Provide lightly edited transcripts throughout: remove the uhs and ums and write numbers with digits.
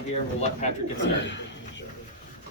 Here, we'll let Patrick get started.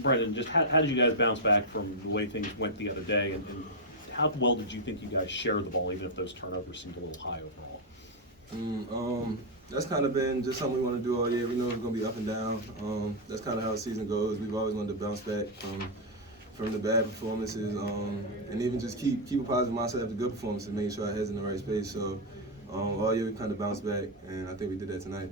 Brendan, just how did you guys bounce back from the way things went the other day, and how well did you think you guys shared the ball, even if those turnovers seemed a little high overall? That's kind of been just something we want to do all year. We know it's going to be up and down. That's kind of how the season goes. We've always wanted to bounce back from the bad performances, and even just keep a positive mindset after good performances, making sure our head's in the right space. So all year we kind of bounced back, and I think we did that tonight.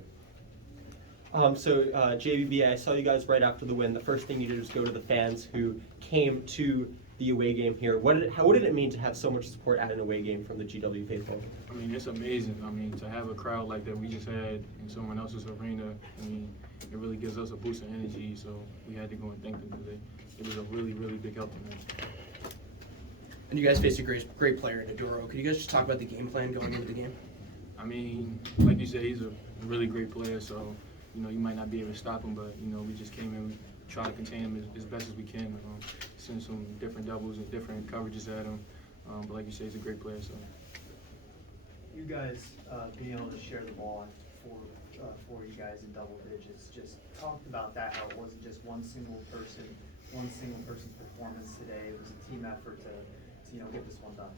JVB, I saw you guys right after the win. The first thing you did was go to the fans who came to the away game here. What did it mean to have so much support at an away game from the GW faithful? I mean, it's amazing. I mean, to have a crowd like that we just had in someone else's arena, I mean, it really gives us a boost of energy, so we had to go and thank them because it was a really, really big help tonight. And you guys faced a great player in Adoro. Could you guys just talk about the game plan going into the game? I mean, like you said, he's a really great player, so, you know, you might not be able to stop him, but, you know, we just came in, we try to contain him as best as we can, send some different doubles and different coverages at him. But like you say, he's a great player, so. You guys being able to share the ball for you guys in double digits, just talked about that, how it wasn't just one single person's performance today. It was a team effort to get this one done.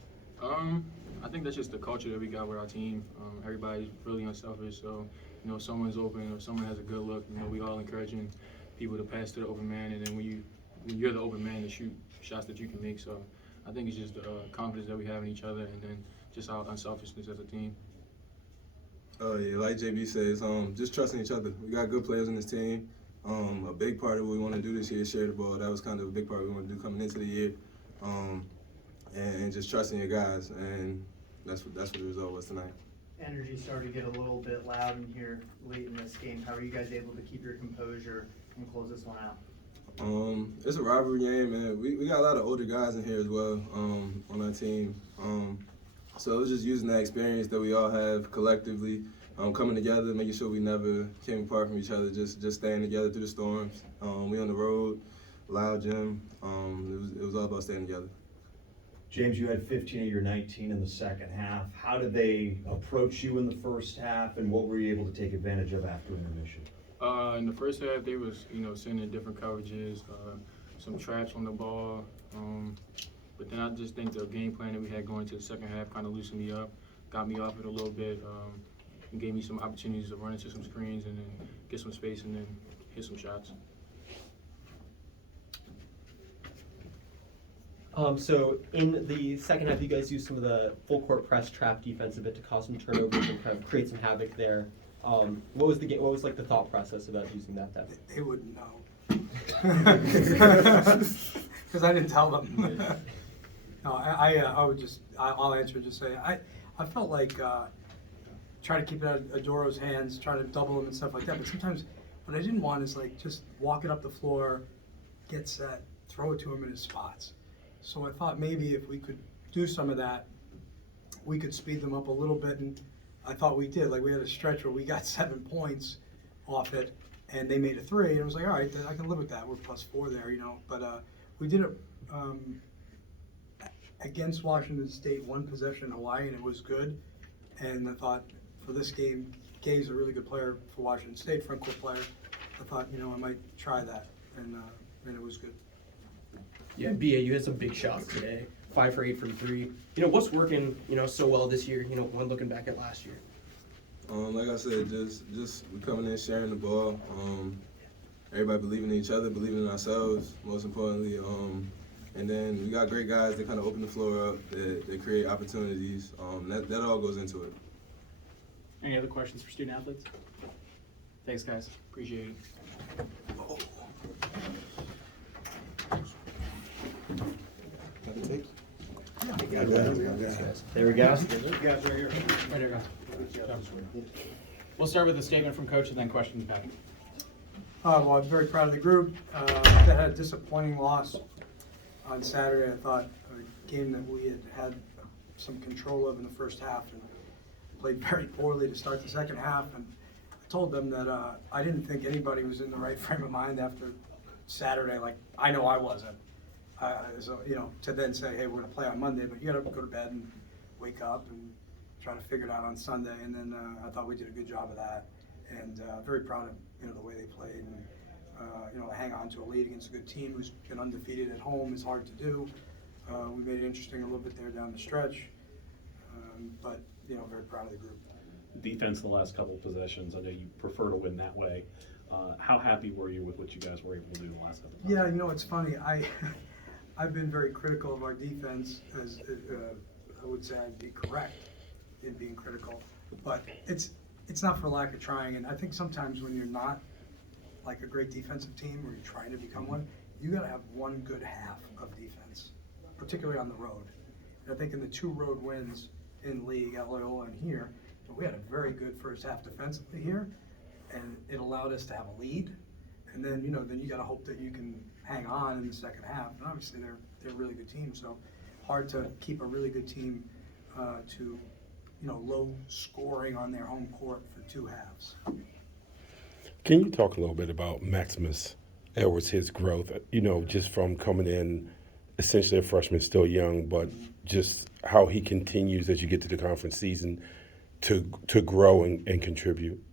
I think that's just the culture that we got with our team. Everybody's really unselfish, so, you know, if someone's open or someone has a good look, you know, we all encouraging people to pass to the open man, and then when you're the open man, to shoot shots that you can make. So I think it's just the confidence that we have in each other, and then just our unselfishness as a team. Oh yeah, like JB says, just trusting each other. We got good players on this team. A big part of what we want to do this year is share the ball. That was kind of a big part we want to do coming into the year, and just trusting your guys, and that's what the result was tonight. Energy started to get a little bit loud in here late in this game. How are you guys able to keep your composure and close this one out? It's a rivalry game, man. We got a lot of older guys in here as well on our team. So it was just using that experience that we all have collectively, coming together, making sure we never came apart from each other, just staying together through the storms. We on the road, loud gym. It was all about staying together. James, you had 15 of your 19 in the second half. How did they approach you in the first half, and what were you able to take advantage of after intermission? In the first half, they was, you know, sending different coverages, some traps on the ball. But then I just think the game plan that we had going to the second half kind of loosened me up, got me off it a little bit, and gave me some opportunities to run into some screens and then get some space and then hit some shots. So in the second half, you guys used some of the full court press trap defense a bit to cause some turnovers and kind of create some havoc there. What was like the thought process about using that depth? They wouldn't know, because I didn't tell them. No, I'll answer and just say I felt like try to keep it out of Adoro's hands, try to double him and stuff like that. But sometimes what I didn't want is like just walk it up the floor, get set, throw it to him in his spots. So I thought maybe if we could do some of that, we could speed them up a little bit, and I thought we did. Like we had a stretch where we got 7 points off it, and they made a 3, and it was like, all right, then I can live with that. We're +4 there, you know. But we did it against Washington State, 1 possession in Hawaii, and it was good. And I thought for this game, Gay's a really good player for Washington State, front court player. I thought, you know, I might try that, and it was good. Yeah, BA, you had some big shots today. 5 for 8 from 3. You know, what's working, you know, so well this year, you know, when looking back at last year? Like I said, just we coming in, sharing the ball. Everybody believing in each other, believing in ourselves, most importantly. And then we got great guys that kind of open the floor up, that create opportunities. That all goes into it. Any other questions for student athletes? Thanks, guys. Appreciate it. There we go. Right here, guys. We'll start with a statement from Coach and then questions back. Well, I'm very proud of the group. That had a disappointing loss on Saturday. I thought a game that we had some control of in the first half and played very poorly to start the second half. And I told them that I didn't think anybody was in the right frame of mind after Saturday. Like, I know I wasn't. So, you know, to then say, hey, we're going to play on Monday, but you got to go to bed and wake up and try to figure it out on Sunday. And then I thought we did a good job of that, and very proud of the way they played. hang on to a lead against a good team who's been undefeated at home is hard to do. We made it interesting a little bit there down the stretch, but very proud of the group. Defense in the last couple of possessions, I know you prefer to win that way. How happy were you with what you guys were able to do the last couple of times? Yeah, it's funny. I've been very critical of our defense, as I would say I'd be correct in being critical, but it's not for lack of trying. And I think sometimes when you're not like a great defensive team or you're trying to become one, you got to have one good half of defense, particularly on the road. And I think in the 2 road wins in league at Loyola and here, we had a very good first half defensively here, and it allowed us to have a lead. And then then you got to hope that you can hang on in the second half. And obviously they're a really good team, so hard to keep a really good team to low scoring on their home court for 2 halves. Can you talk a little bit about Maximus Edwards, his growth? Just from coming in, essentially a freshman, still young, but just how he continues as you get to the conference season to grow and contribute.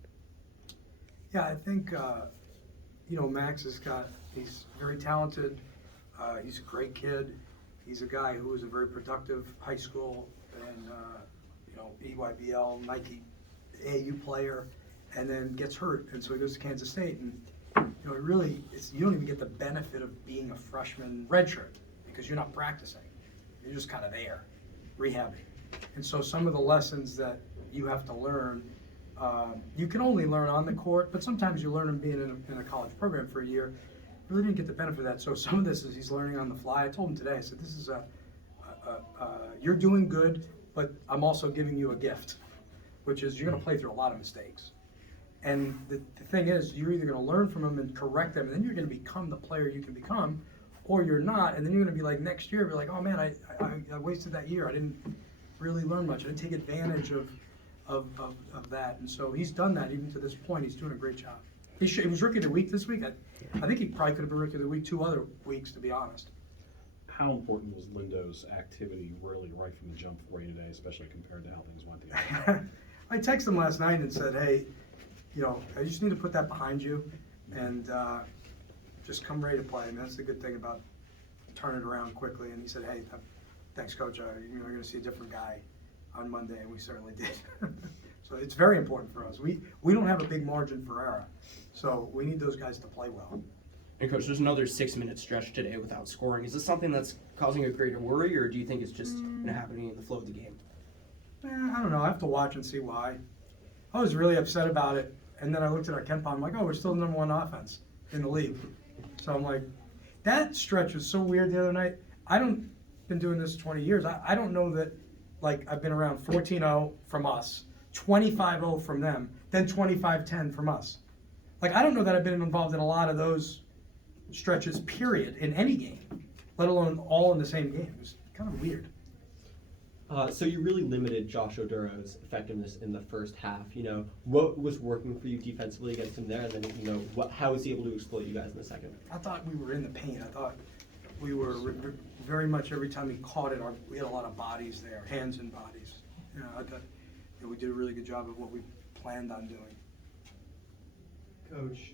Yeah, I think Max he's very talented. He's a great kid. He's a guy who was a very productive high school and EYBL, Nike AAU player, and then gets hurt, and so he goes to Kansas State, and you don't even get the benefit of being a freshman redshirt because you're not practicing. You're just kind of there, rehabbing. And so some of the lessons that you have to learn, you can only learn on the court, but sometimes you learn them being in a college program for a year. Really didn't get the benefit of that. So some of this is he's learning on the fly. I told him today, I said, this is you're doing good, but I'm also giving you a gift, which is you're going to play through a lot of mistakes. And the thing is, you're either going to learn from them and correct them, and then you're going to become the player you can become, or you're not, and then you're going to be like next year, be like, oh man, I wasted that year. I didn't really learn much. I didn't take advantage of that. And so he's done that even to this point. He's doing a great job. He was Rookie of the Week this week. I think he probably could have been Rookie of the Week 2 other weeks, to be honest. How important was Lindo's activity really right from the jump for you today, especially compared to how things went the other day? I texted him last night and said, hey, I just need to put that behind you and just come ready to play. And that's the good thing about turning it around quickly. And he said, hey, thanks, Coach. You're going to see a different guy on Monday, and we certainly did. So it's very important for us. We don't have a big margin for error, so we need those guys to play well. And Coach, there's another 6-minute stretch today without scoring. Is this something that's causing a greater worry, or do you think it's just happening in the flow of the game? I don't know. I have to watch and see why. I was really upset about it, and then I looked at our KenPom. I'm like, oh, we're still the #1 offense in the league. So I'm like, that stretch was so weird the other night. Been doing this 20 years. I don't know that, I've been around 14-0 from us, 25-0 from them, then 25-10 from us. I don't know that I've been involved in a lot of those stretches, period, in any game, let alone all in the same game. It was kind of weird. So you really limited Josh Oduro's effectiveness in the first half. What was working for you defensively against him there, and then how was he able to exploit you guys in the second? I thought we were in the paint. I thought we were very much every time he caught it, we had a lot of bodies there, hands and bodies. I thought we did a really good job of what we planned on doing. Coach,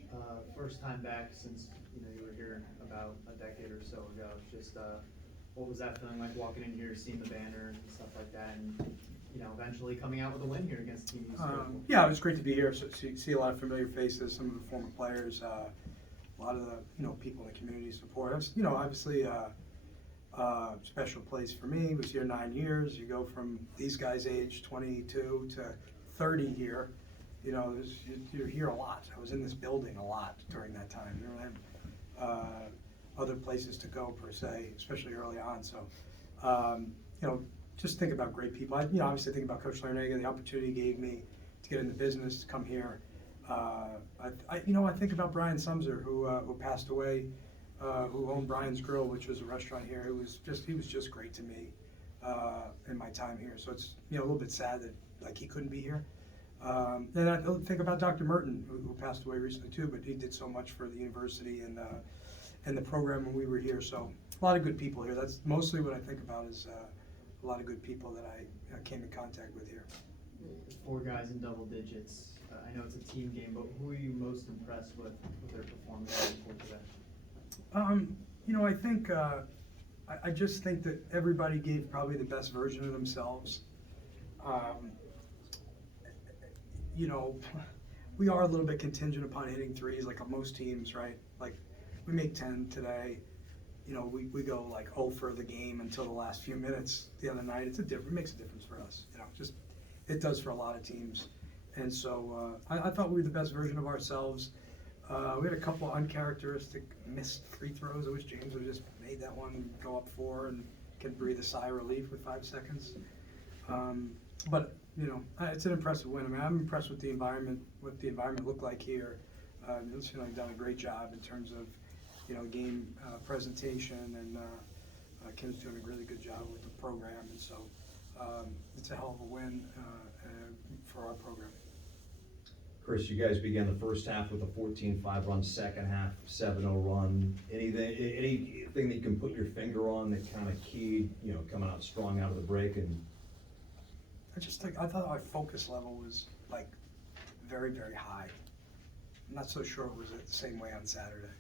first time back since you were here about a decade or so ago. Just what was that feeling like walking in here, seeing the banner and stuff like that, and eventually coming out with a win here against the team? Yeah, it was great to be here. So, see a lot of familiar faces, some of the former players, a lot of the people in the community support us. Obviously special place for me. Was here 9 years. You go from these guys' age, 22 to 30 here. You're here a lot. I was in this building a lot during that time. There were other places to go per se, especially early on. So, just think about great people. Obviously think about Coach Larinaga, the opportunity he gave me to get in the business, to come here. I think about Brian Sumser, who passed away, who owned Brian's Grill, which was a restaurant here. He was just great to me in my time here. So it's a little bit sad that he couldn't be here. Then I think about Dr. Merton, who passed away recently too, but he did so much for the university and the program when we were here. So a lot of good people here. That's mostly what I think about, is a lot of good people that I came in contact with here. 4 guys in double digits. I know it's a team game, but who are you most impressed with their performance on the court today? I think, I just think that everybody gave probably the best version of themselves. We are a little bit contingent upon hitting threes, like on most teams, right? Like, we make 10 today. We go like 0 for the game until the last few minutes the other night. It makes a difference for us, it does for a lot of teams. And so I thought we were the best version of ourselves. We had a couple uncharacteristic missed free throws. I wish James would have just made that one go up 4 and can breathe a sigh of relief with 5 seconds. But it's an impressive win. I mean, I'm impressed with the environment, what the environment looked like here. It's done a great job in terms of game presentation, and Kim's doing a really good job with the program, and so it's a hell of a win for our program. Chris, you guys began the first half with a 14-5 run, second half 7-0 run. Anything that you can put your finger on that kind of keyed, coming out strong out of the break? And I thought our focus level was like very, very high. I'm not so sure it was the same way on Saturday,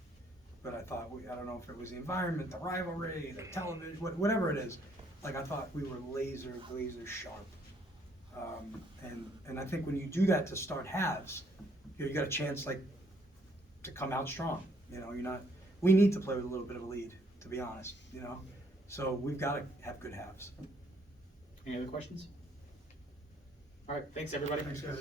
but I thought I don't know if it was the environment, the rivalry, the television, whatever it is. Like, I thought we were laser sharp. And I think when you do that to start halves, you got a chance to come out strong. We need to play with a little bit of a lead, to be honest. So we've got to have good halves. Any other questions? All right, thanks everybody. Thanks, guys.